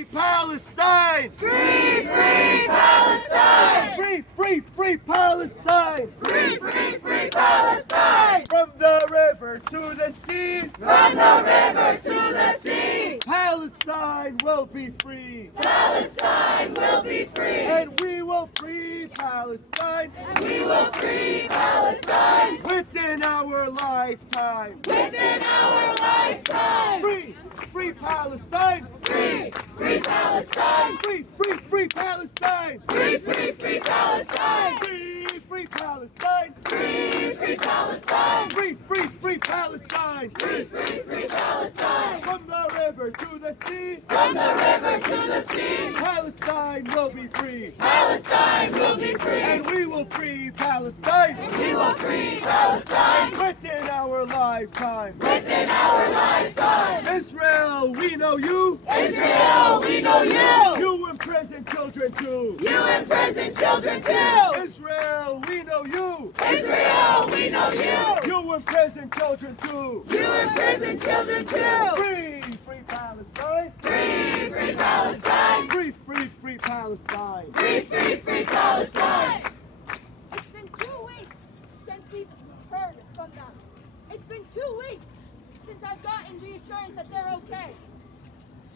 Free Palestine! Free, free Palestine! Free, free, free Palestine! Free, free, free Palestine! From the river to the sea! From the river to the sea! Palestine will be free! Palestine will be free! And we will free Palestine! We will free Palestine! Within our lifetime! Within our lifetime! Free, free Palestine! Free, free Palestine! Free, free, free Palestine! Free, free, free Palestine! Free, free Palestine! Free, free Palestine! Free, free, free Palestine! Free, free, free Palestine! From the river to the sea! From the river to the sea! Palestine will be free! Palestine will be free! And we will free Palestine! We will free Palestine! Within our lifetime! Within our lifetime! Israel, we know you! Israel, we know you! You imprison children too! You imprison children too! Israel, we know you! Israel, we know you! You imprison children too! You imprison children too! Free, free Palestine! Free, free Palestine! Free, free, free Palestine! Free, free, free Palestine! It's been 2 weeks since we've heard from them. It's been 2 weeks since I've gotten reassurance that they're okay.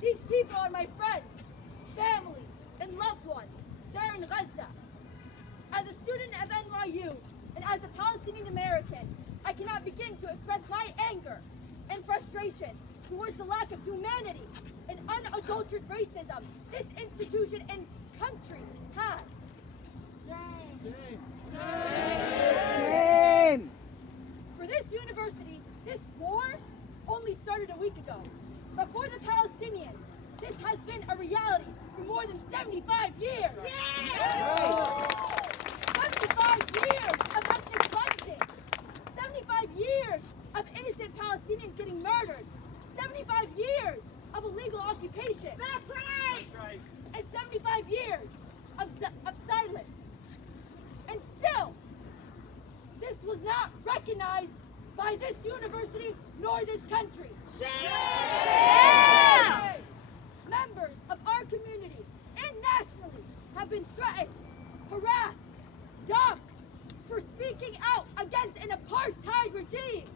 These people are my friends, families, and loved ones. They're in Gaza. As a student of NYU and as a Palestinian American, I cannot begin to express my anger and frustration towards the lack of humanity and unadulterated racism this institution and country has. For this university, this war only started a week ago. But for the Palestinians, this has been a reality for more than 75 years. 75 years of ethnic cleansing. 75 years of innocent Palestinians getting murdered. 75 years of illegal occupation. That's right! And 75 years of silence. And still, this was not recognized by this university nor this country. Shame! Members of our communities and nationally have been threatened, harassed, doxxed for speaking out against an apartheid regime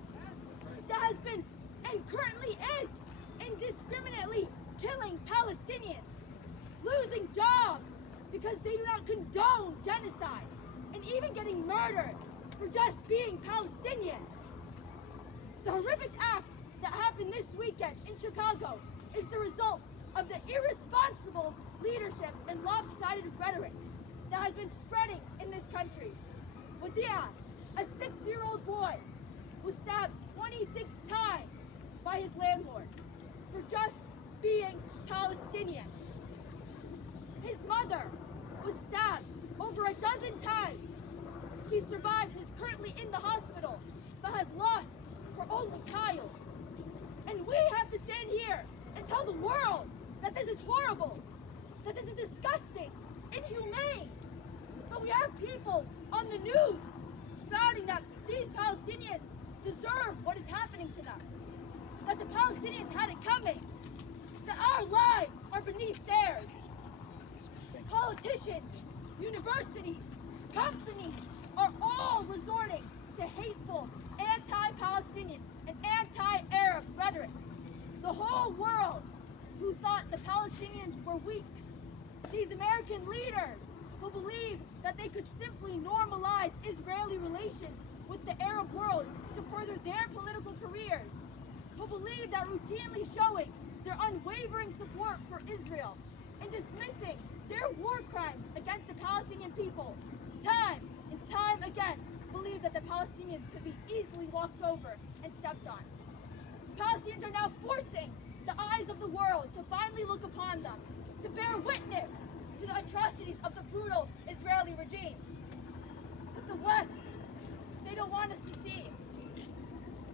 that has been and currently is indiscriminately killing Palestinians, losing jobs because they do not condone genocide, and even getting murdered for just being Palestinian. The horrific act that happened this weekend in Chicago is the result of the irresponsible leadership and lopsided rhetoric that has been spreading in this country. Wadia, a 6-year-old boy, was stabbed 26 times by his landlord for just being Palestinian. His mother was stabbed over a dozen times. She survived and is currently in the hospital, but has lost her only child. And we have to stand here and tell the world that this is horrible, that this is disgusting, inhumane. But we have people on the news spouting that these Palestinians deserve what is happening to them, that the Palestinians had it coming, that our lives are beneath theirs. Politicians, universities, companies are all resorting to hateful, anti-Palestinian and anti-Arab rhetoric. The whole world who thought the Palestinians were weak, these American leaders who believe that they could simply normalize Israeli relations with the Arab world to further their political careers, who believe that routinely showing their unwavering support for Israel and dismissing their war crimes against the Palestinian people, time and time again believe that the Palestinians could be easily walked over and stepped on. Palestinians are now forcing the eyes of the world to finally look upon them, to bear witness to the atrocities of the brutal Israeli regime. But the West, they don't want us to see.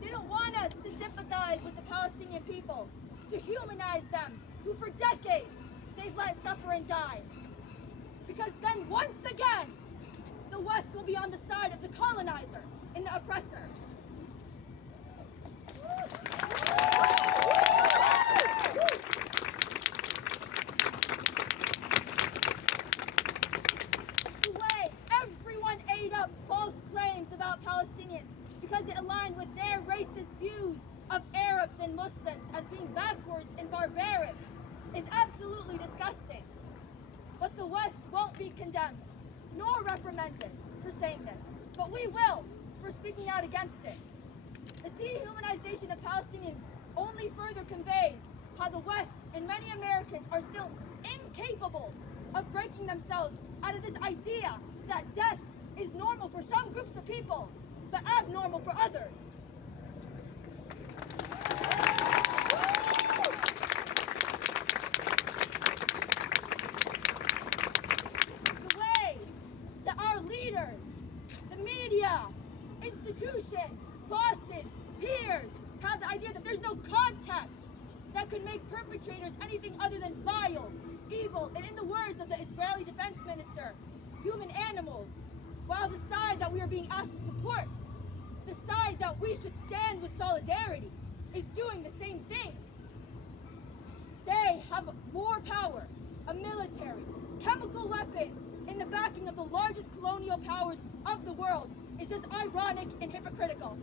They don't want us to sympathize with the Palestinian people, to humanize them, who for decades they've let suffer and die. Because then once again, the West will be on the side of the colonizer and the oppressor. barbaric is absolutely disgusting. But the West won't be condemned, nor reprimanded for saying this, but we will for speaking out against it. The dehumanization of Palestinians only further conveys how the West and many Americans are still incapable of breaking themselves out of this idea that death is normal for some groups of people, but abnormal for others. The way that our leaders, the media, institutions, bosses, peers have the idea that there's no context that could make perpetrators anything other than vile, evil, and in the words of the Israeli defense minister, human animals, while the side that we are being asked to support, the side that we should stand with solidarity, is doing the same thing. They have more power, a military, chemical weapons, in the backing of the largest colonial powers of the world. Is just ironic and hypocritical.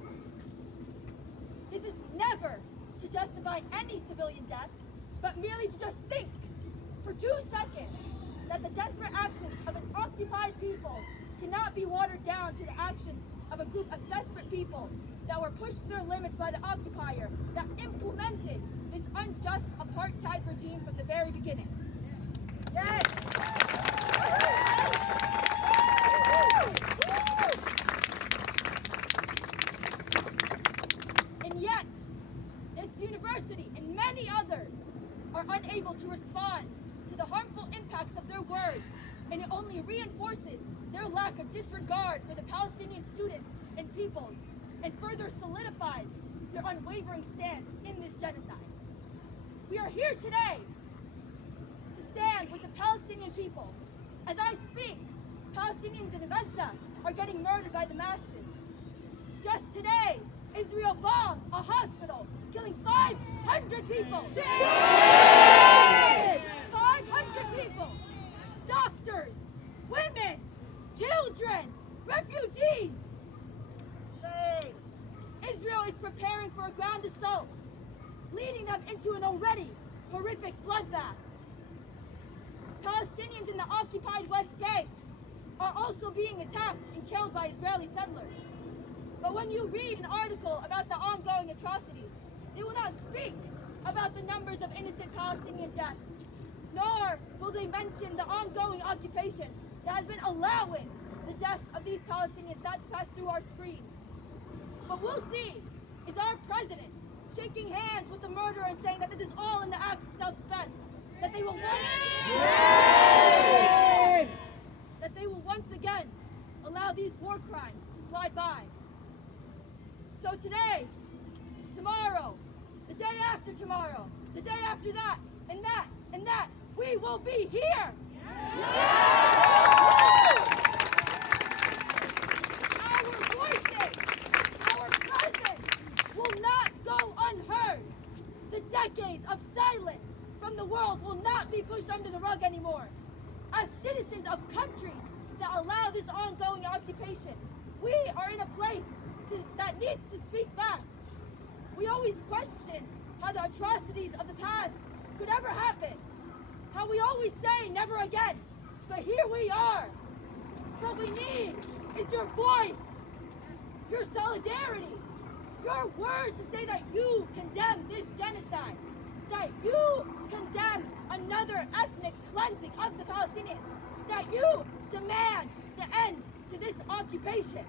This is never to justify any civilian deaths, but merely to just think for 2 seconds that the desperate actions of an occupied people cannot be watered down to the actions of a group of desperate people that were pushed to their limits by the occupier that implemented this unjust apartheid regime from the very beginning. Yes. And yet, this university and many others are unable to respond to the harmful impacts of their words, and it only reinforces their lack of disregard for the Palestinian students and people, and further solidifies their unwavering stance in this genocide. We are here today to stand with the Palestinian people. As I speak, Palestinians in Gaza are getting murdered by the masses. Just today, Israel bombed a hospital, killing 500 people. Shame! 500 people. Doctors, women, children, refugees. Shame! Israel is preparing for a ground assault, leading them into an already horrific bloodbath. Palestinians in the occupied West Bank are also being attacked and killed by Israeli settlers. But when you read an article about the ongoing atrocities, they will not speak about the numbers of innocent Palestinian deaths, nor will they mention the ongoing occupation that has been allowing the deaths of these Palestinians not to pass through our screens. What we'll see is our president shaking hands with the murderer and saying that this is all in the acts of self-defense, that they will once again allow these war crimes to slide by. So today, tomorrow, the day after tomorrow, the day after that, and that, and that, we will be here. Our voices, our presence will not go unheard. The decades of silence from the world will not be pushed under the rug anymore. As citizens of countries that allow this ongoing occupation, we are in a place that needs to speak back. We always question how the atrocities of the past could ever happen. How we always say never again. But here we are. What we need is your voice, your solidarity, your words to say that you condemn this genocide, that you condemn another ethnic cleansing of the Palestinians, that you demand the end to this occupation.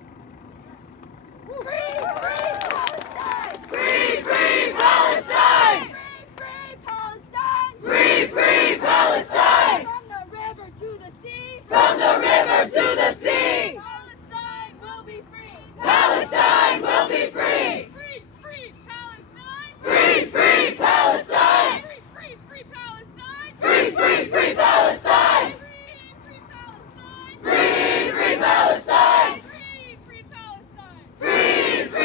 Free, free Palestine! Free, free Palestine! Free, free Palestine! Free, free Palestine! From the river to the sea! From the river to the sea! Palestine will be free! Palestine will be free! Free, free Palestine! Free, free Palestine! Free, free, free Palestine! Free, free, free Palestine! Free, free Palestine! Free, free Palestine! Free, free Palestine! Free, free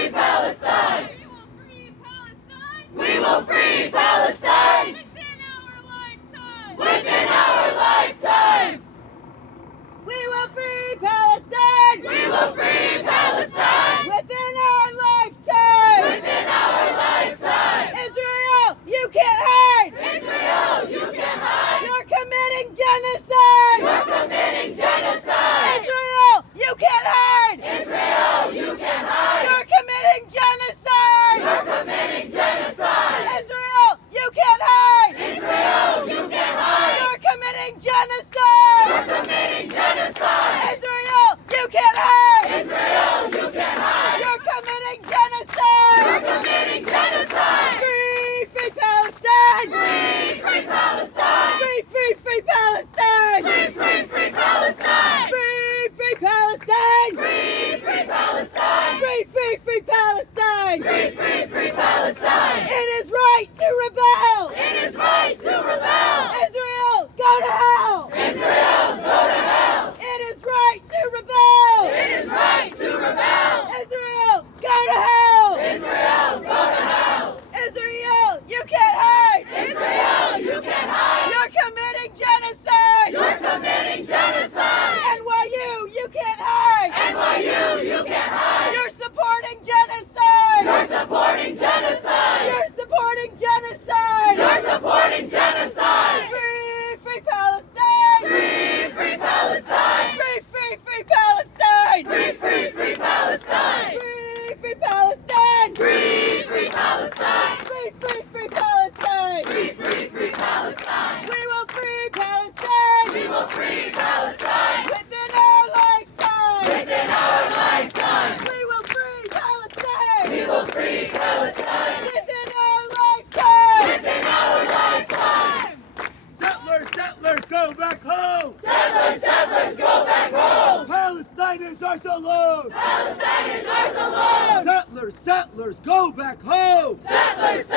We will free Palestine. We will free Palestine. Within our lifetime. Within our lifetime. We will free Palestine. We will free Palestine. Within our lifetime. Within our lifetime. Settlers, go back home. Settlers, go back home. Palestine is ours alone. Palestine is ours alone. Settlers, go back home. Settlers,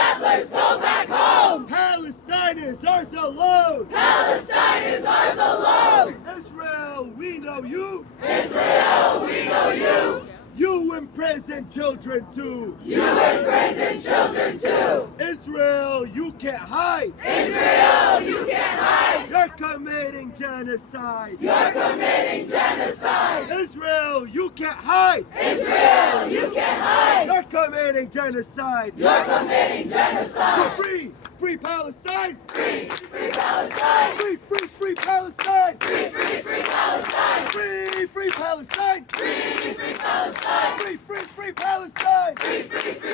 go back home. Palestine is ours alone. Palestine is ours alone. Israel, we know you. Israel, we know you. You imprison children too. You imprison children too. Israel, you can't hide. Israel, you can't hide. You're committing genocide. You're committing genocide. Israel, you can't hide. Israel, you can't hide. You're committing genocide. You're committing So genocide. free Palestine. Free Palestine. Free Palestine. Free Palestine. Free Palestine. Free Palestine. Free Palestine. Free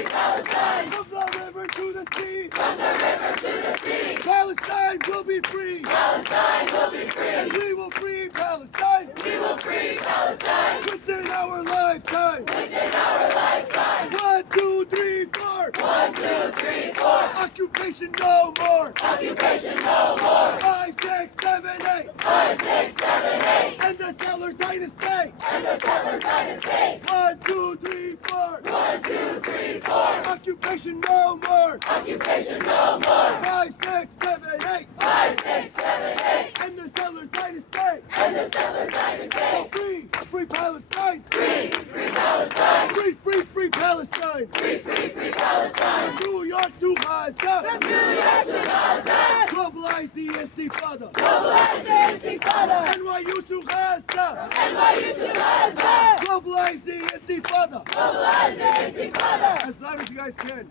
Palestine. From the river to the sea. From the river to the sea. Palestine will be free. Palestine will be free. And we will free Palestine. We will free Palestine. Within our lifetime. Within our lifetime. 1, 2, 3, 4. 1, 2, 3, 4. Occupation no more. Occupation no more. 5, 6, 7, 8. 5, 6, 7, 8. And the settlers dynasty. And the settlers dynasty. 1, 2, 3, 4. 1, 2, 3, 4. Occupation no more. Occupation no more. 5, 6, 7, 8. 5, 6, 7, 8. And the settlers dynasty. And the settlers dynasty. Free Palestine. Free Palestine. Free Palestine. Free Palestine. From New York to Gaza. From New York to Gaza. Globalize the intifada. Globalize the intifada. NYU to Gaza. NYU to Gaza. Globalize the intifada. Globalize the intifada. As loud as you guys can.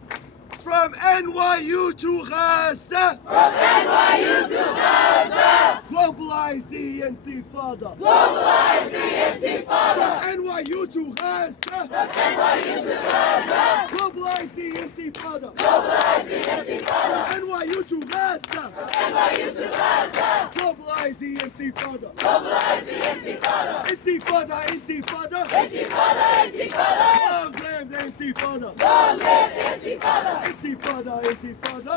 From NYU to Gaza. From NYU to Gaza. Globalize the intifada. Globalize the intifada. From NYU to Gaza. From NYU to Gaza. Globalize the intifada. Globalize the intifada. NYU to Gaza. From NYU to Gaza. Globalize the intifada. Globalize the intifada. Intifada. Intifada, intifada. Long live the intifada. Long live the intifada. Intifada. Intifada,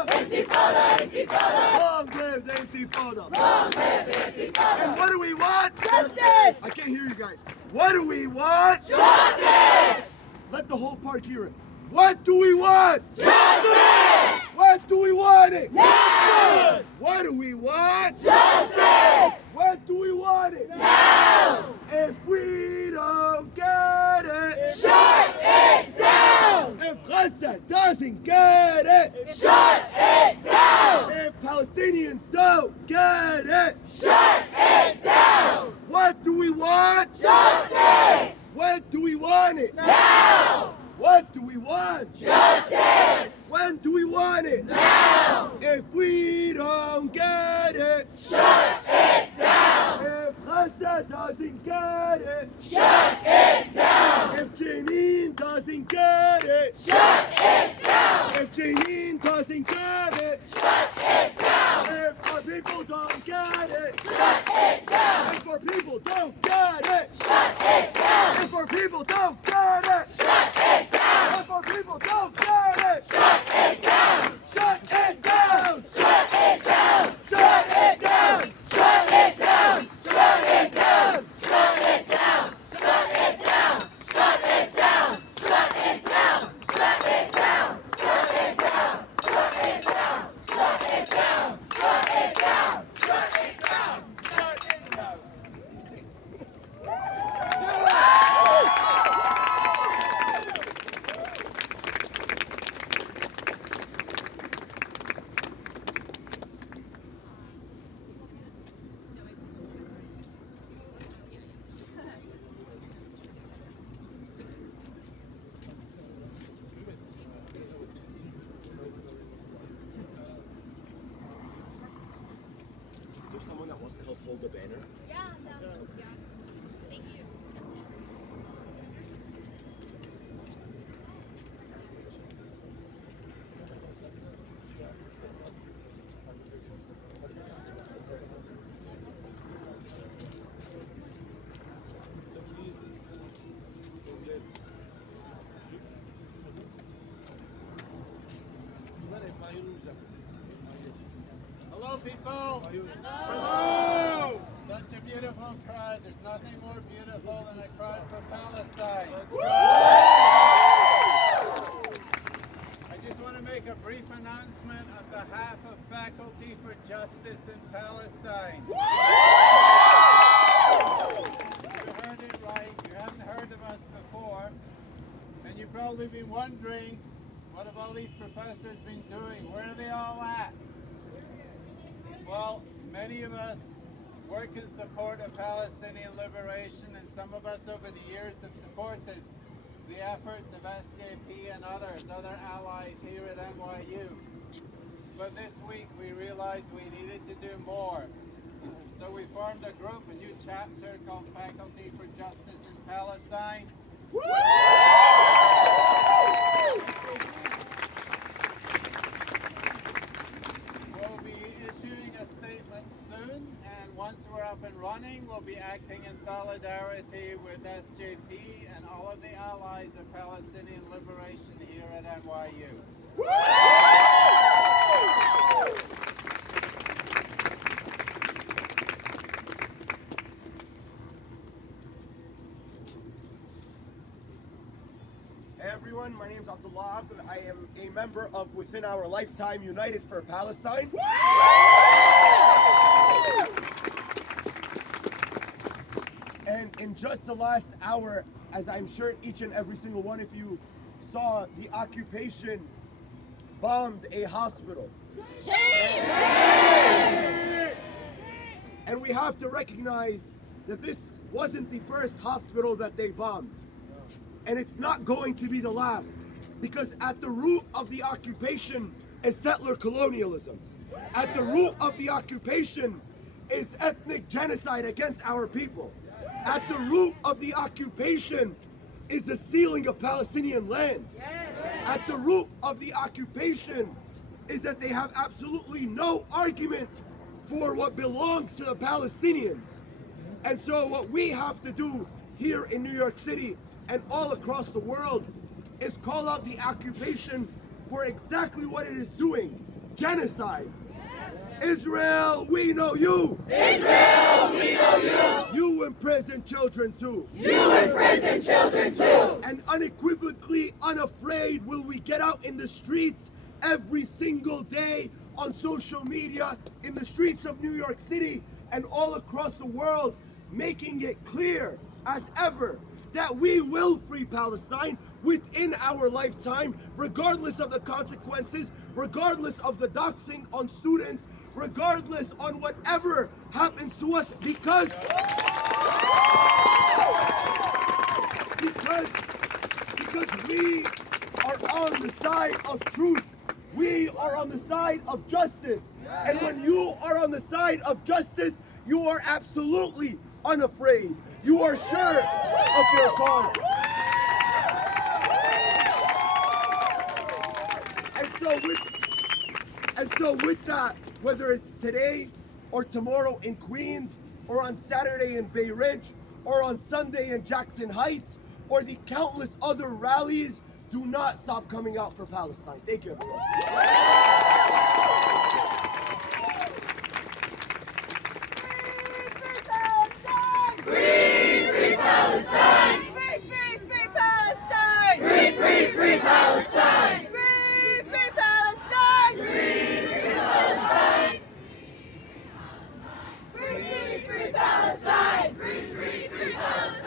intifada. Long live the intifada. Long live the intifada. And what do we want? Justice. I can't hear you guys. What do we want? Justice. Let the whole park hear it. What do we want? Justice. What do we want it? Now. What do we want? Justice. What do we want it? Now. If we don't get it, Shut it down. if Gaza doesn't get it, Shut it down. if Palestinians don't get it, Shut it down. what do we want? Justice. When do we want it? Now. What do we want? Justice. When do we want it? Now. If we don't get it, Shut it down. if Gaza doesn't get it, Shut it down. if Jenin doesn't get it, Shut it down. if Jenin doesn't get it, Shut it down. if our people don't get it, Shut it down. if our people don't get it, Shut it down. if our people don't get it, Shut it down. if our people don't get it, Shut it down. shut it down, Shut it down. shut it down, Shut it down. Shut it down. Shut it down. Shut it down. Shut it down. Shut it down. Shut it down. Shut it down. Shut it down. Shut it down. Shut it down. Shut it down. shut it down. Is there someone that wants to help hold the banner? Yeah, thank you. beautiful. Hello. Such a beautiful cry. There's nothing more beautiful than a cry for Palestine. I just want to make a brief announcement on behalf of Faculty for Justice in Palestine. You heard it right. You haven't heard of us before. And you've probably been wondering, what have all these professors been doing? Where are they all at? Well, many of us work in support of Palestinian liberation, and some of us over the years have supported the efforts of SJP and other allies here at NYU. But this week we realized we needed to do more. So we formed a group, a new chapter called Faculty for Justice in Palestine. We'll be issuing a statement soon, and once we're up and running, we'll be acting in solidarity with SJP and all of the allies of Palestinian liberation here at NYU. Hey everyone, my name is Abdullah Abdul. I am a member of Within Our Lifetime United for Palestine. And in just the last hour, as I'm sure each and every single one of you saw, the occupation bombed a hospital. And we have to recognize that this wasn't the first hospital that they bombed. And it's not going to be the last, because at the root of the occupation is settler colonialism. At the root of the occupation is ethnic genocide against our people. At the root of the occupation is the stealing of Palestinian land. At the root of the occupation is that they have absolutely no argument for what belongs to the Palestinians. And so what we have to do here in New York City and all across the world is call out the occupation for exactly what it is doing: genocide. Israel, we know you. Israel, we know you. You imprison children too. You imprison children too. And unequivocally unafraid will we get out in the streets every single day, on social media, in the streets of New York City and all across the world, making it clear as ever that we will free Palestine within our lifetime, regardless of the consequences, regardless of the doxing on students, regardless on whatever happens to us, because we are on the side of truth. We are on the side of justice. And when you are on the side of justice, you are absolutely unafraid. You are sure of your cause. And so with that, whether it's today or tomorrow in Queens, or on Saturday in Bay Ridge, or on Sunday in Jackson Heights, or the countless other rallies, do not stop coming out for Palestine. Thank you, everyone. Free Palestine! Free Palestine! Free Palestine! Free Palestine! Free Palestine! Free Palestine! Free Palestine!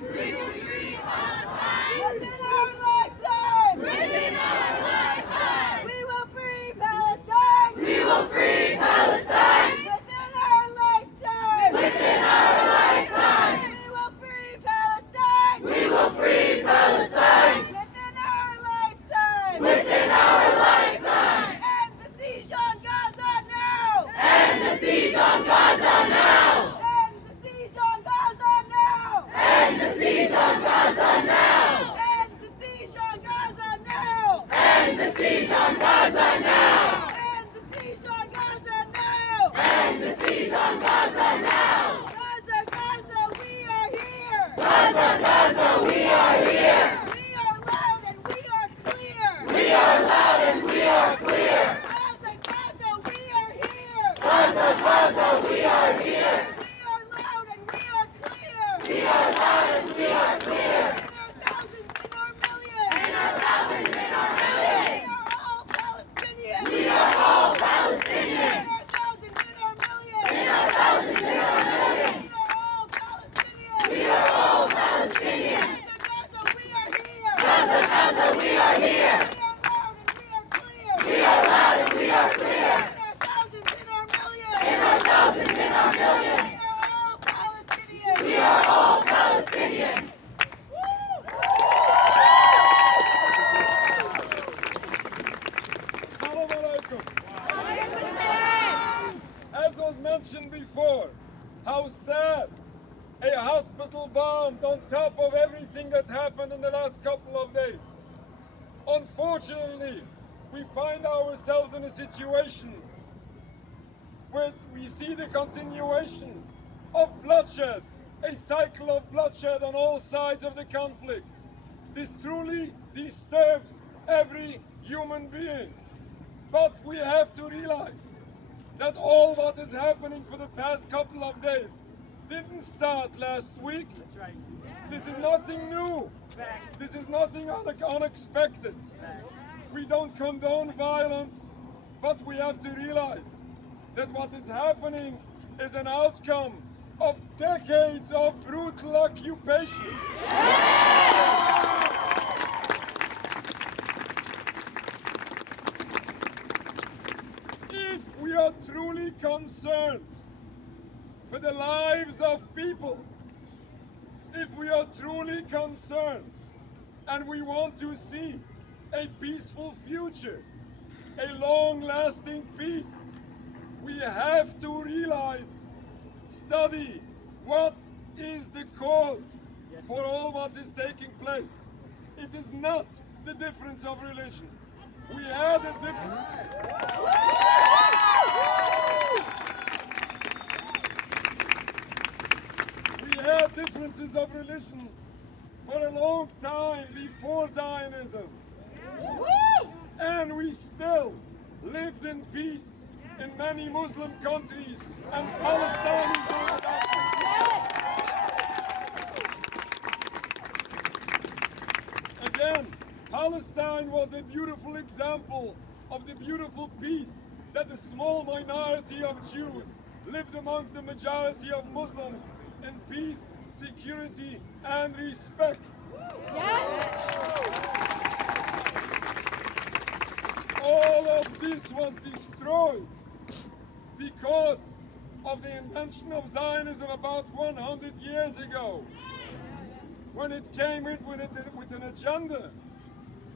Free Palestine! Within our lifetime! Within our lifetime! We will free Palestine! We will free Palestine! Within our lifetime! Within our lifetime! We will free Palestine! We will free Palestine! Within our lifetime! Within our lifetime! End the siege on Gaza now! End the siege on Gaza now! End the siege on Gaza now! End the siege on Gaza now! End the siege on Gaza now! End the siege on Gaza now! End the siege on Gaza now! End the siege on Gaza now! Gaza, we are here! Gaza, we are here! We are loud and we are clear! We are loud and we are clear! Gaza, mentioned before how sad a hospital bombed on top of everything that happened in the last couple of days. Unfortunately, we find ourselves in a situation where we see the continuation of bloodshed, a cycle of bloodshed on all sides of the conflict. This truly disturbs every human being. But we have to realize that all what is happening for the past couple of days didn't start last week. That's right. This is nothing new. This is nothing unexpected. We don't condone violence, but we have to realize that what is happening is an outcome of decades of brutal occupation. If we are truly concerned for the lives of people, if we are truly concerned and we want to see a peaceful future, a long-lasting peace, we have to realize, study what is the cause for all what is taking place. It is not the difference of religion. We had a differences of religion for a long time before Zionism. And we still lived in peace in many Muslim countries, and Palestine is no exception. Again, Palestine was a beautiful example of the beautiful peace that a small minority of Jews lived amongst the majority of Muslims in peace, security, and respect. All of this was destroyed because of the invention of Zionism about 100 years ago, when it came in with an agenda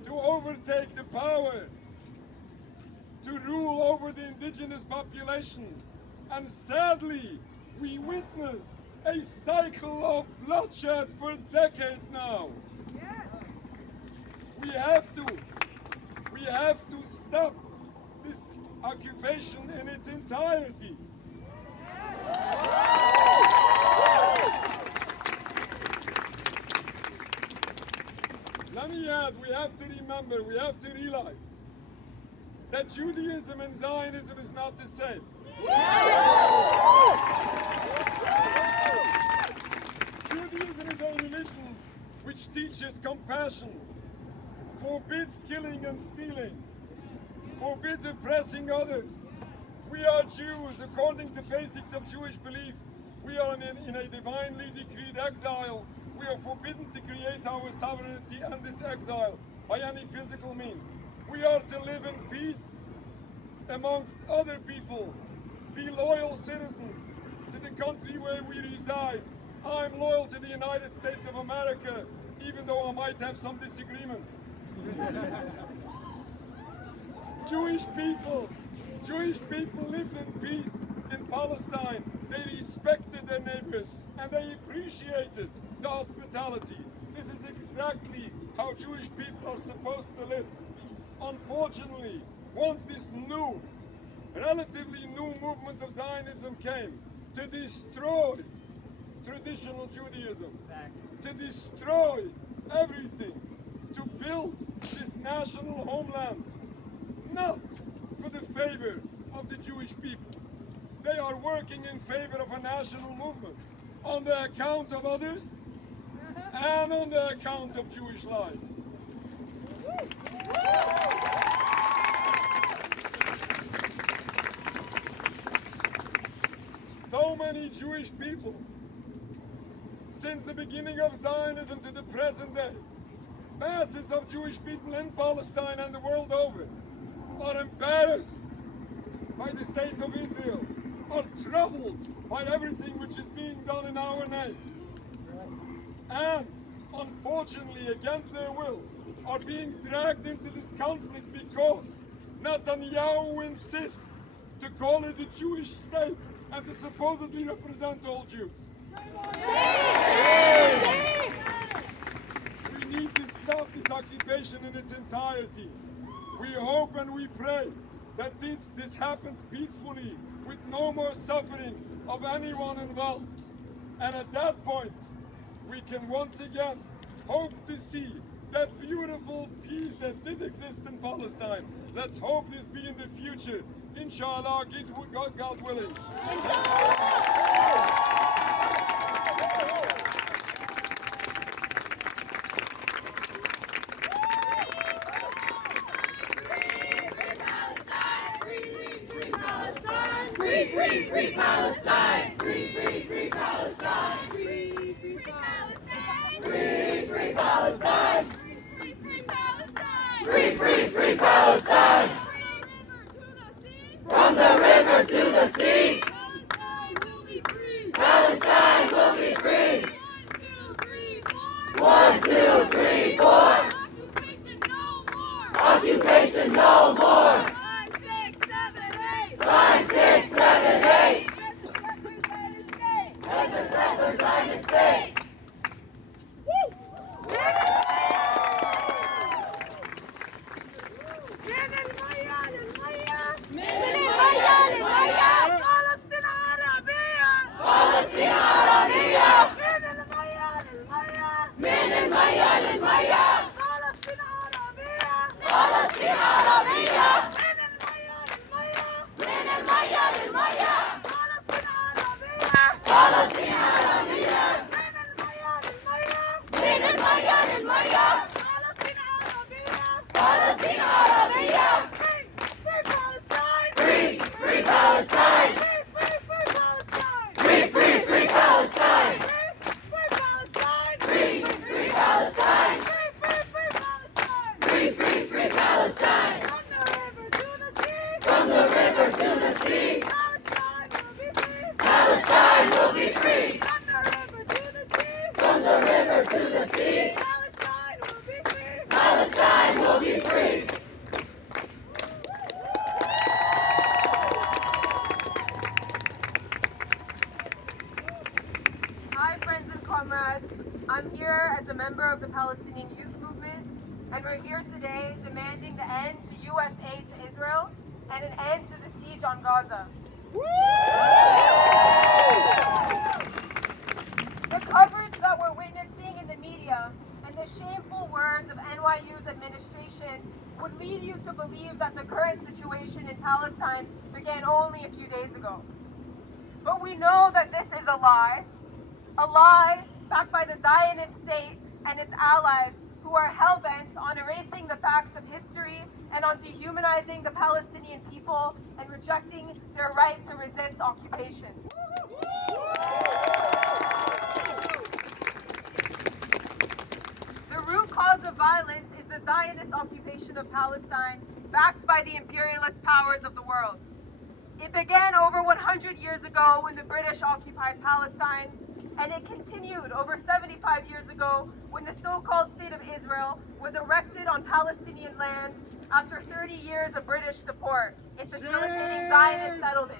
to overtake the power, to rule over the indigenous population. And sadly, we witness a cycle of bloodshed for decades now. We have to stop this occupation in its entirety. Let me add, we have to remember, we have to realize that Judaism and Zionism is not the same. Judaism is a religion which teaches compassion, forbids killing and stealing, forbids oppressing others. We are Jews. According to basics of Jewish belief, we are in a divinely decreed exile. We are forbidden to create our sovereignty and this exile by any physical means. We are to live in peace amongst other people, be loyal citizens to the country where we reside. I'm loyal to the United States of America, even though I might have some disagreements. Jewish people lived in peace in Palestine. They respected their neighbors and they appreciated the hospitality. This is exactly how Jewish people are supposed to live. Unfortunately, once this new, relatively new movement of Zionism came to destroy traditional Judaism, to destroy everything, to build this national homeland, not for the favor of the Jewish people. They are working in favor of a national movement on the account of others and on the account of Jewish lives. So many Jewish people, since the beginning of Zionism to the present day, masses of Jewish people in Palestine and the world over are embarrassed by the state of Israel, are troubled by everything which is being done in our name, and unfortunately, against their will, are being dragged into this conflict because Netanyahu insists to call it a Jewish state and to supposedly represent all Jews. We need to stop this occupation in its entirety. We hope and we pray that this happens peacefully with no more suffering of anyone involved. And at that point, we can once again hope to see that beautiful peace that did exist in Palestine. Let's hope this be in the future. Inshallah, God willing. Free, free, free Palestine! Free, free, free Palestine! Free, free Palestine! Free, free Palestine! Free, free Palestine! Free, free, free Palestine! From the river to the sea! Palestine will be free! Palestine will be free! 1, 2, 3, 4! Occupation no more! Occupation no more! 5, 6, 7, 8! Let the settlers line the state! فلسطين عربية من المية للمية فلسطين عربية من المية للمية فلسطين عربية من المية للمية فلسطين عربية Free, free Palestine! Free, free, free Palestine! Free, free Palestine! Free, free, free Palestine! From the river to the sea! Palestine will be free! From the river to the sea! Palestine will be free! Hi friends and comrades, I'm here as a member of the Palestinian Youth Movement, and we're here today demanding the end to U.S. aid to Israel and an end to the siege on Gaza. The coverage that we're witnessing in the media and the shameful words of NYU's administration would lead you to believe that the current situation in Palestine began only a few days ago. But we know that this is a lie backed by the Zionist state and its allies who are hell-bent on erasing the facts of history and on dehumanizing the Palestinian people and rejecting their right to resist occupation. The root cause of violence is the Zionist occupation of Palestine, backed by the imperialist powers of the world. It began over 100 years ago when the British occupied Palestine, and it continued over 75 years ago when the so-called State of Israel was erected on Palestinian land after 30 years of British support in facilitating Zionist settlement.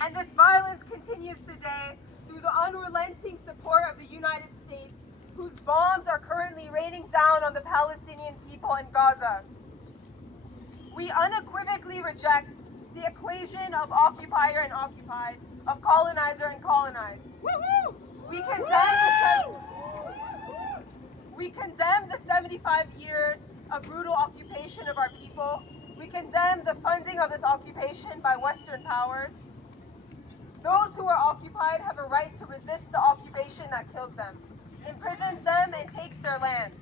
And this violence continues today through the unrelenting support of the United States, whose bombs are currently raining down on the Palestinian people in Gaza. We unequivocally reject the equation of occupier and occupied, of colonizer and colonized. We condemn the 75 years of brutal occupation of our people. We condemn the funding of this occupation by Western powers. Those who are occupied have a right to resist the occupation that kills them, imprisons them, and takes their land.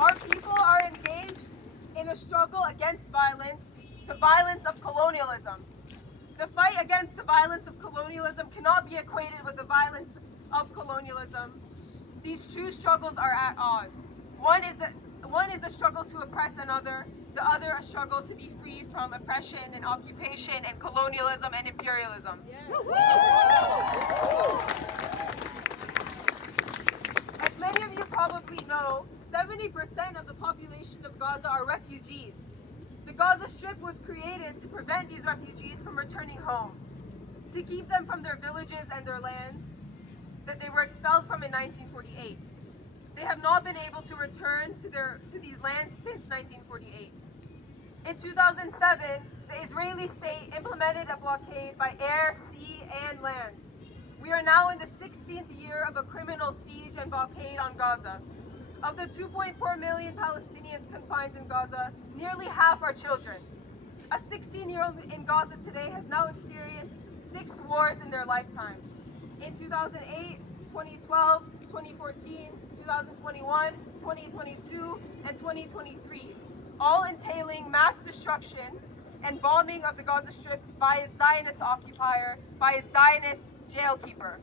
Our people are engaged in a struggle against violence, the violence of colonialism. The fight against the violence of colonialism cannot be equated with the violence of colonialism. These two struggles are at odds. One is a struggle to oppress another, the other a struggle to be free from oppression and occupation and colonialism and imperialism. probably know, 70% of the population of Gaza are refugees. The Gaza Strip was created to prevent these refugees from returning home, to keep them from their villages and their lands that they were expelled from in 1948. They have not been able to return to these lands since 1948. In 2007, the Israeli state implemented a blockade by air, sea, and land. We are now in the 16th year of a criminal siege and blockade on Gaza. Of the 2.4 million Palestinians confined in Gaza, nearly half are children. A 16-year-old in Gaza today has now experienced 6 wars in their lifetime. In 2008, 2012, 2014, 2021, 2022, and 2023, all entailing mass destruction and bombing of the Gaza Strip by its Zionist occupier, by its Zionist jailkeeper.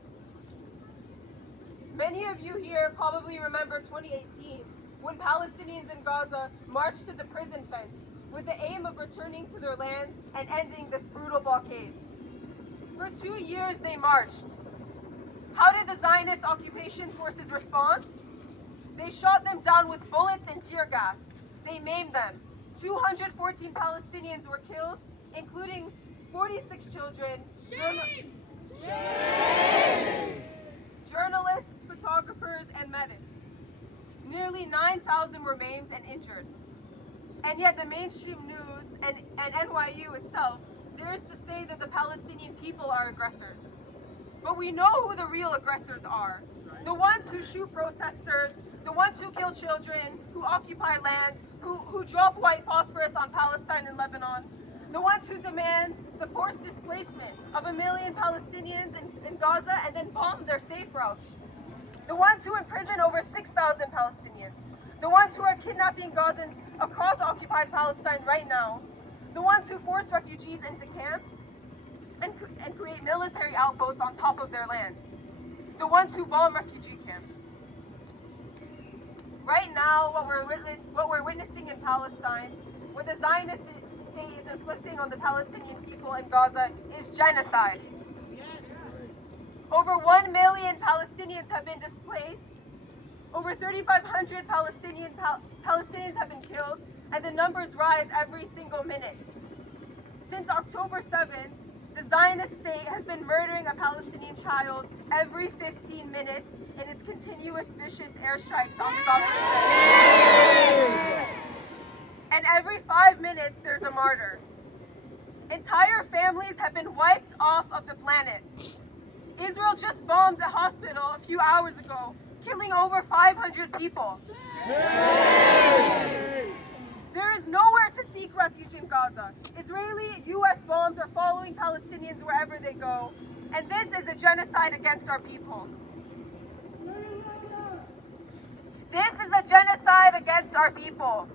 Many of you here probably remember 2018, when Palestinians in Gaza marched to the prison fence with the aim of returning to their lands and ending this brutal blockade. For 2 years they marched. How did the Zionist occupation forces respond? They shot them down with bullets and tear gas. They maimed them. 214 Palestinians were killed, including 46 children, journalists, photographers, and medics. Nearly 9,000 were maimed and injured. And yet the mainstream news and NYU itself dares to say that the Palestinian people are aggressors. But we know who the real aggressors are. The ones who shoot protesters, the ones who kill children, who occupy land, who drop white phosphorus on Palestine and Lebanon, the ones who demand the forced displacement of 1 million Palestinians in Gaza and then bomb their safe routes, the ones who imprison over 6,000 Palestinians, the ones who are kidnapping Gazans across occupied Palestine right now, the ones who force refugees into camps and create military outposts on top of their land, the ones who bomb refugee camps. Right now, what we're witnessing in Palestine, what the Zionist state is inflicting on the Palestinian people in Gaza, is genocide. Over 1 million Palestinians have been displaced. Over 3,500 Palestinians have been killed, and the numbers rise every single minute. Since October 7th, the Zionist state has been murdering a Palestinian child every 15 minutes in its continuous vicious airstrikes on the Gaza Strip. And every 5 minutes, there's a martyr. Entire families have been wiped off of the planet. Israel just bombed a hospital a few hours ago, killing over 500 people. There is nowhere to seek refuge in Gaza. Israeli, U.S. bombs are following Palestinians wherever they go, and this is a genocide against our people. This is a genocide against our people.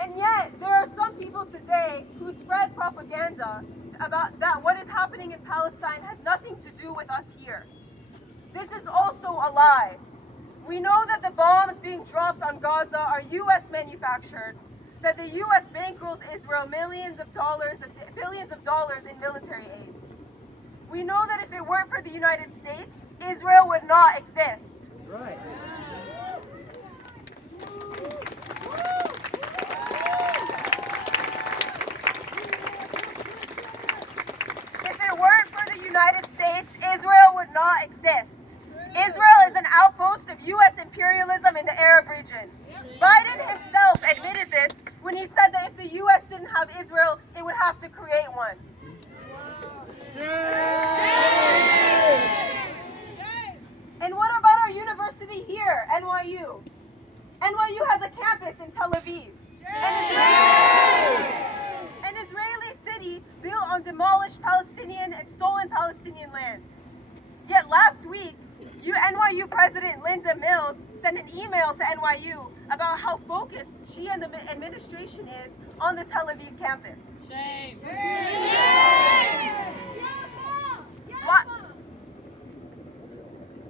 And yet, there are some people today who spread propaganda about that what is happening in Palestine has nothing to do with us here. This is also a lie. We know that the bombs being dropped on Gaza are U.S. manufactured, that the U.S. bankrolls Israel billions of dollars in military aid. We know that if it weren't for the United States, Israel would not exist. Right. If it weren't for the United States, Israel would not exist. Israel is an outpost of U.S. imperialism in the Arab region. Biden himself admitted this when he said that if the U.S. didn't have Israel, it would have to create one. And what about our university here, NYU? NYU has a campus in Tel Aviv. An Israeli city built on demolished Palestinian and stolen Palestinian land. Yet last week, NYU President Linda Mills sent an email to NYU about how focused she and the administration is on the Tel Aviv campus. Shame.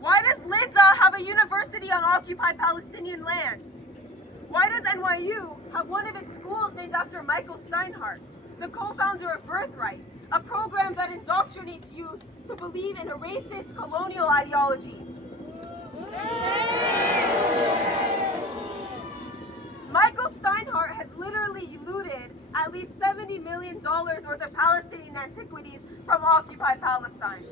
Why does Linda have a university on occupied Palestinian land? Why does NYU have one of its schools named after Michael Steinhardt, the co-founder of Birthright, a program that indoctrinates youth to believe in a racist colonial ideology. Michael Steinhardt has literally looted at least $70 million worth of Palestinian antiquities from occupied Palestine.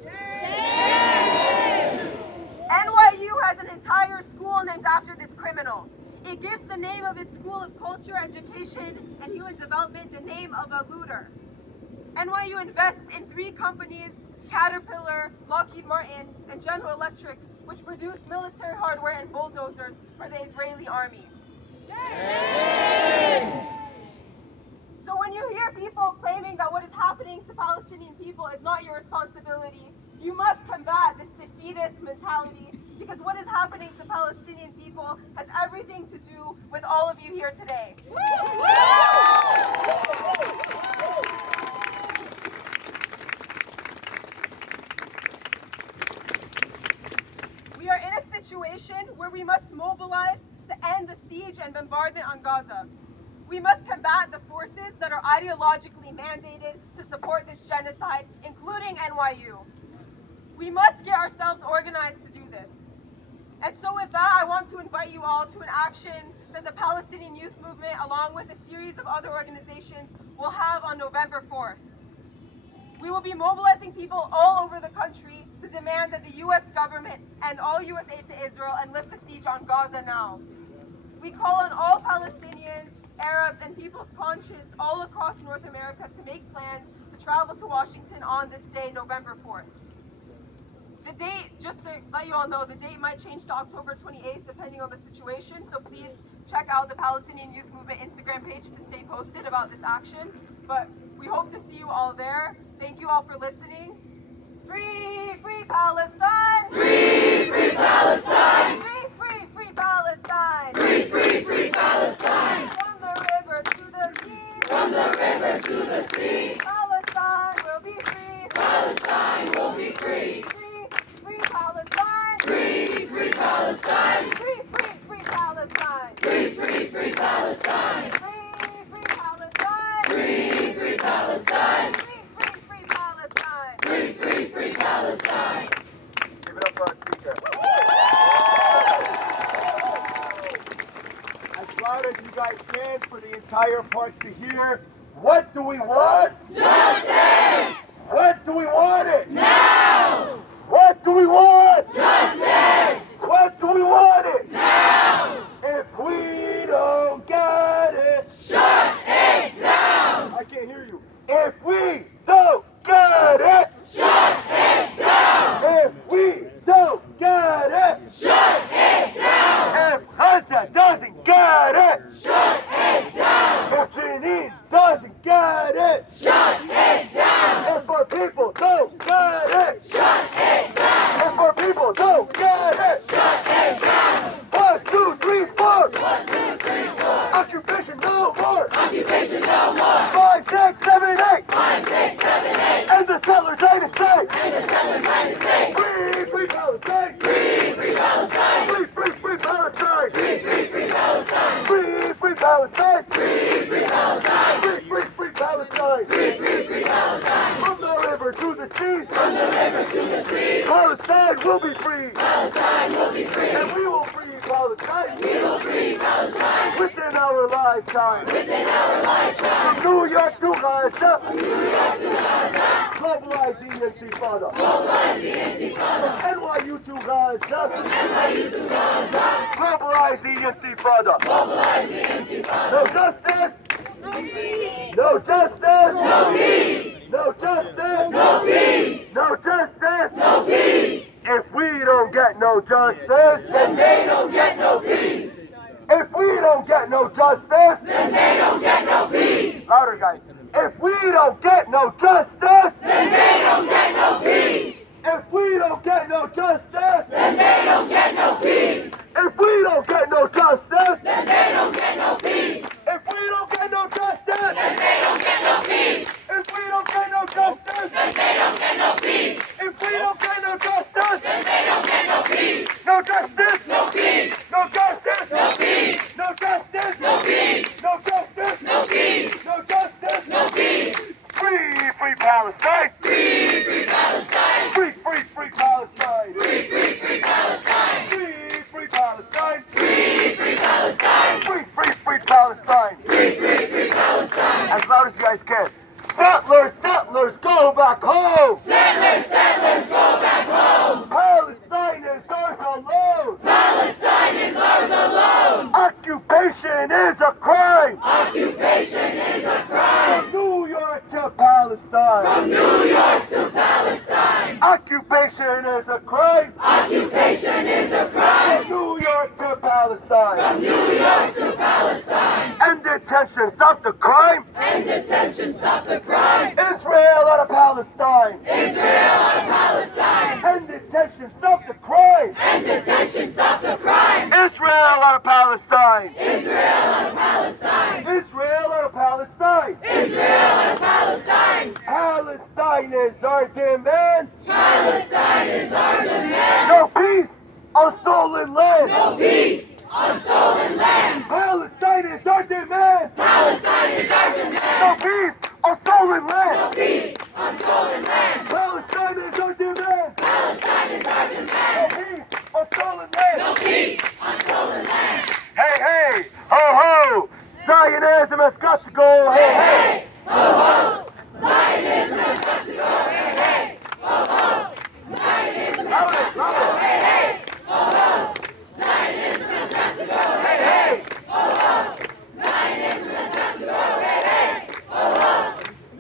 NYU has an entire school named after this criminal. It gives the name of its School of Culture, Education, and Human Development the name of a looter. NYU invests in 3 companies, Caterpillar, Lockheed Martin, and General Electric, which produce military hardware and bulldozers for the Israeli army. So when you hear people claiming that what is happening to Palestinian people is not your responsibility, you must combat this defeatist mentality, because what is happening to Palestinian people has everything to do with all of you here today. We are in a situation where we must mobilize to end the siege and bombardment on Gaza. We must combat the forces that are ideologically mandated to support this genocide, including NYU. We must get ourselves organized to do this. And so with that, I want to invite you all to an action that the Palestinian Youth Movement, along with a series of other organizations, will have on November 4th. We will be mobilizing people all over the country to demand that the U.S. government end all U.S. aid to Israel and lift the siege on Gaza now. We call on all Palestinians, Arabs, and people of conscience all across North America to make plans to travel to Washington on this day, November 4th. The date, just to let you all know, the date might change to October 28th depending on the situation, so please check out the Palestinian Youth Movement Instagram page to stay posted about this action. But we hope to see you all there. Thank you all for listening. Free, free Palestine! Free, free Palestine! Free, free, free Palestine! Free, free, free Palestine! From the river to the sea! From the river to the sea! Palestine will be free! Palestine will be free! Free, free Palestine! Free, free Palestine! Free, free, free Palestine! Free, free, free Palestine! Free, free Palestine! Free, free Palestine! Free, free, free Palestine! Free, free, free Palestine! Give it up for our speaker. As loud as you guys can for the entire park to hear. What do we want? Justice! What do we want it? Now! What do we want? Justice! What do we want it? Now! If we don't get it, Shut it down! I can't hear you. If we don't get it, Shut it down! if we don't get it, Shut it down! if Gaza doesn't get it, Shut it down! if Janine doesn't get it, Shut it down! if our people don't get it, Shut it down! if our people don't get it, Shut it down! 1, 2, 3, 4, 1, 2, 3, 4! occupation no more, Occupation no more! 5, 6, 7, 8, 5, 6, 7, 8! and the settlers right to stay. And the settlers right to stay! Free, free Palestine. Free, free Palestine! Free, free, free Palestine. Free, free, free Palestine! Free, free Palestine. Free, free Palestine! Free, free, free Palestine. Free, free, free Palestine! From the river to the sea, From the river to the sea! Palestine will be free, Palestine will be free! and we will free Palestine We will free Palestine within our lifetime. within our lifetime! From New York to Gaza, New York to Gaza! globalize the Intifada. Mobilize the Intifada! From NYU to Gaza, NYU to Gaza! globalize the Intifada. Mobilize the Intifada! No justice, no justice, No peace! no justice, No peace! no justice. No peace! If we don't get no justice, Then they don't get no peace! if we don't get no justice, Then they don't get no peace! louder guys. If we don't get no justice, Then they don't get no peace! if we don't get no justice, Then they don't get no peace! if we don't get no justice, Then they don't get no peace! if we don't get no justice, Then they don't get no peace! if we don't get no justice, Then they don't get no peace! if we don't get no justice, Then they don't get no peace! no justice, No peace! no justice, No peace! no justice, No peace! no justice, No peace! no justice, No peace! free, free Palestine. Occupation is a crime. Occupation is a crime. From New York to Palestine. From New York to Palestine. End detention, stop the crime. End detention, stop the crime. Israel out of Palestine. Israel out of Palestine. End detention, stop the crime. End detention, stop the crime. Israel out of Palestine. Israel out of Palestine. Israel out of Palestine. Israel out of Palestine. Palestine is our demand. Palestine is our demand. No peace on stolen land. No peace on stolen land. Palestine is our demand. Palestine is our demand. No peace on stolen No land. peace on stolen land. Palestine is our demand. Palestine is our No demand. peace on stolen land. No peace on stolen land. Hey, hey, ho, ho. Zionism has got to go. Hey, hey. Ho ho! Zionism has got to go. Hey hey! Ho ho! Zionism has got to go. Hey hey! Ho ho! Zionism has got to go. Hey hey! Ho ho! Zionism has got to go. Hey hey! Ho ho!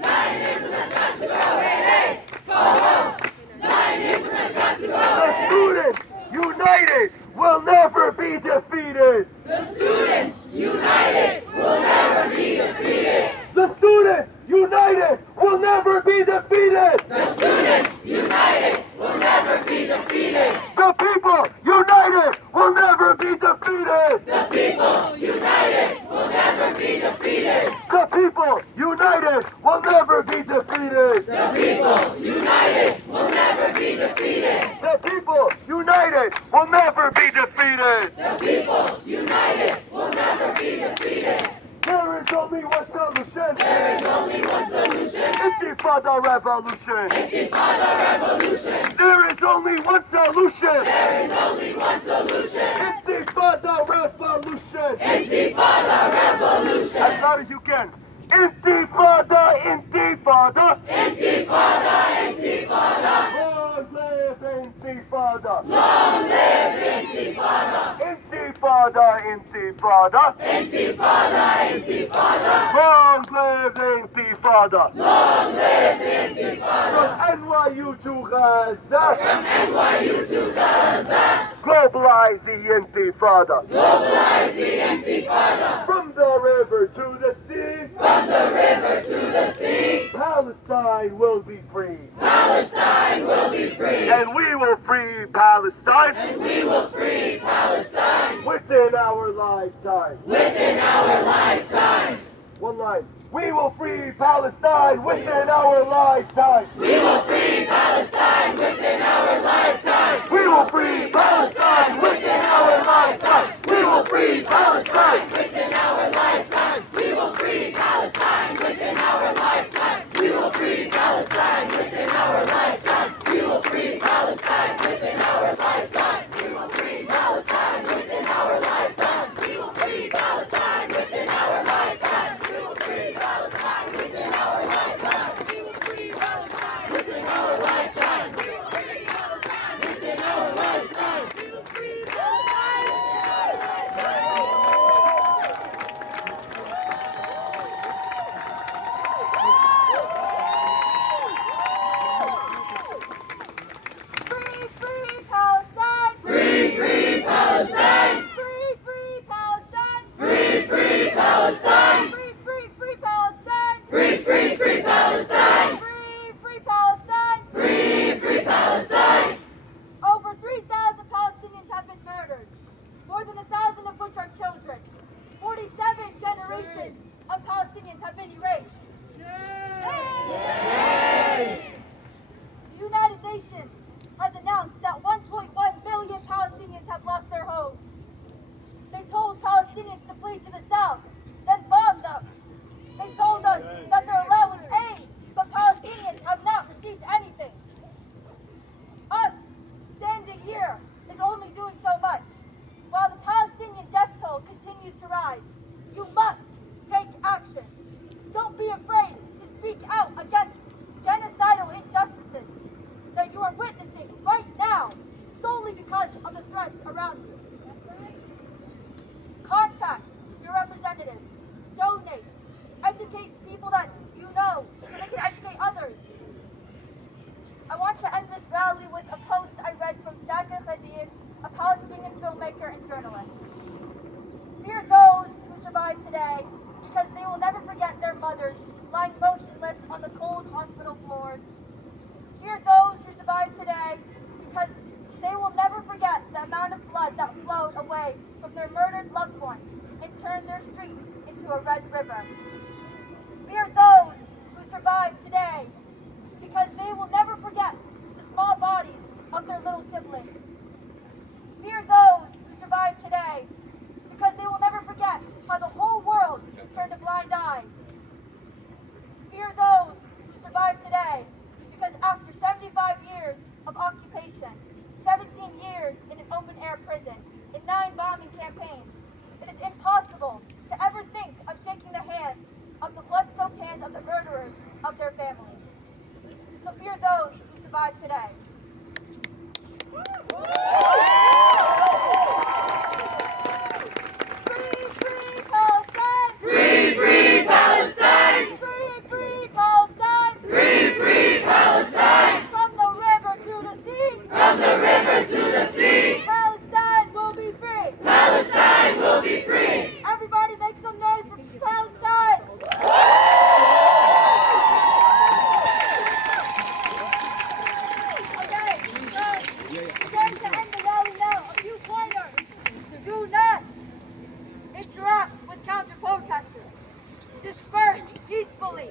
Zionism has got to go. Hey hey! Ho ho! Zionism has got to go. The students united will never be defeated. The students united will never be defeated. The students united will never be defeated. The students united will never be defeated. The people united will never be defeated. The people united will never be defeated. The people united will never be defeated. The people united will never be defeated. The people united will never be defeated. The people united will never be defeated. There is only one solution. There is only one solution. Intifada revolution. Intifada revolution. There is only one solution. There is only one solution. Intifada revolution. Intifada revolution. As loud as you can. Intifada, intifada. Intifada, intifada. Long live intifada. Long live intifada. Intifada, intifada. Intifada, intifada. Long live intifada. Long live intifada. From NYU to Gaza. From NYU to Gaza. Globalize the intifada. Globalize the intifada. From the river to the sea. From the river to the sea. Palestine will be free. Palestine will be free. And we will free Palestine. And we will free Palestine. Within our lifetime. Within our lifetime. One line. We will free Palestine within our lifetime. We will free Palestine within our lifetime. We will free Palestine within our lifetime. We will free Palestine within our lifetime. We will free Palestine within our lifetime. We will free Palestine within our lifetime. We will free Palestine within our lifetime. We will free Palestine within our lifetime. We will free Palestine within our lifetime. We will free Palestine within our lifetime. We will free Palestine within our lifetime. We will free Palestine within our lifetime. We will free Free Palestine! Free Palestine! Free Palestine! Free Palestine! Free Palestine! Free Palestine! Free Palestine! Free Palestine! Over 3,000 Palestinians have been murdered, more than 1,000 of which are children. 47 generations of Palestinians have been erased. The United Nations has announced that 1.1 million Palestinians have lost their homes. They told Palestinians to flee to the south, then bombed them. They told us that they're allowing aid, but Palestinians have not received anything. Us, standing here, is only doing so much. While the Palestinian death toll continues to rise, you must take action. Don't be afraid to speak out against genocidal injustices that you are witnessing right now, solely because of the threats around you. Contact your representatives their murdered loved ones and turn their street into a red river. Fear those who survive today, because they will never forget the small bodies of their little siblings. Fear those who survive today, because they will never forget how the whole world turned a blind eye. Fear those who survive today, because after 75 years of occupation, 17 years in an open-air prison, and 9 bombing campaigns, it is impossible to ever think of shaking the hands of the blood-soaked hands of the murderers of their family. So fear those who survive today. Free, free Palestine! Free, free Palestine! Free, free Palestine! Free, free Palestine! From the river to the sea! From the river to the sea! Palestine will be free! Palestine will be free! Everybody make some noise for Palestine! Okay, so we're going to end the rally now. A few pointers. Do not interact with counter-protesters. Disperse peacefully.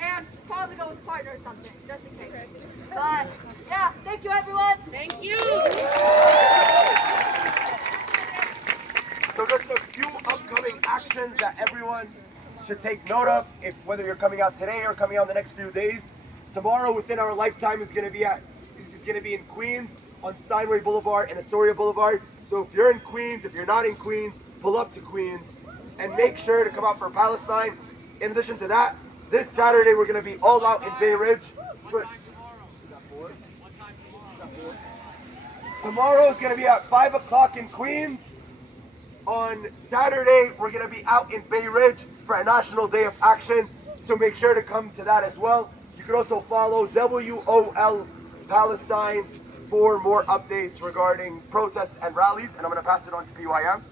And probably go with a partner or something, just in case. But, yeah, thank you everyone. Thank you. So just a few upcoming actions that everyone should take note of, if whether you're coming out today or coming out in the next few days. Tomorrow, within our lifetime, is going to be in Queens on Steinway Boulevard and Astoria Boulevard. So if you're in Queens, if you're not in Queens, pull up to Queens and make sure to come out for Palestine. In addition to that, this Saturday we're going to be all out in Bay Ridge. Tomorrow is going to be at 5 o'clock in Queens. On Saturday, we're going to be out in Bay Ridge for a National Day of Action. So make sure to come to that as well. You can also follow WoL Palestine for more updates regarding protests and rallies. And I'm going to pass it on to PYM.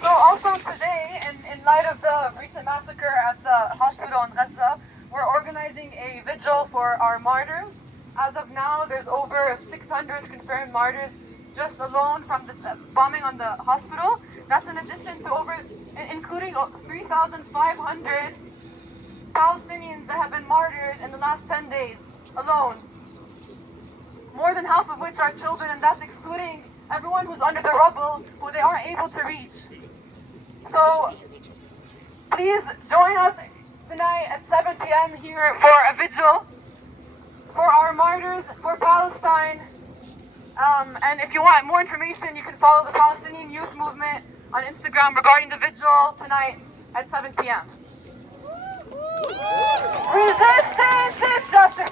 So also today, in light of the recent massacre at the hospital in Gaza, we're organizing a vigil for our martyrs. As of now, there's over 600 confirmed martyrs just alone from this bombing on the hospital. That's in addition to including 3,500 Palestinians that have been martyred in the last 10 days alone. More than half of which are children, and that's excluding everyone who's under the rubble, who they aren't able to reach. So please join us tonight at 7 p.m. here for a vigil for our martyrs, for Palestine. And if you want more information, you can follow the Palestinian Youth Movement on Instagram regarding the vigil tonight at 7 p.m. Resistance is justified!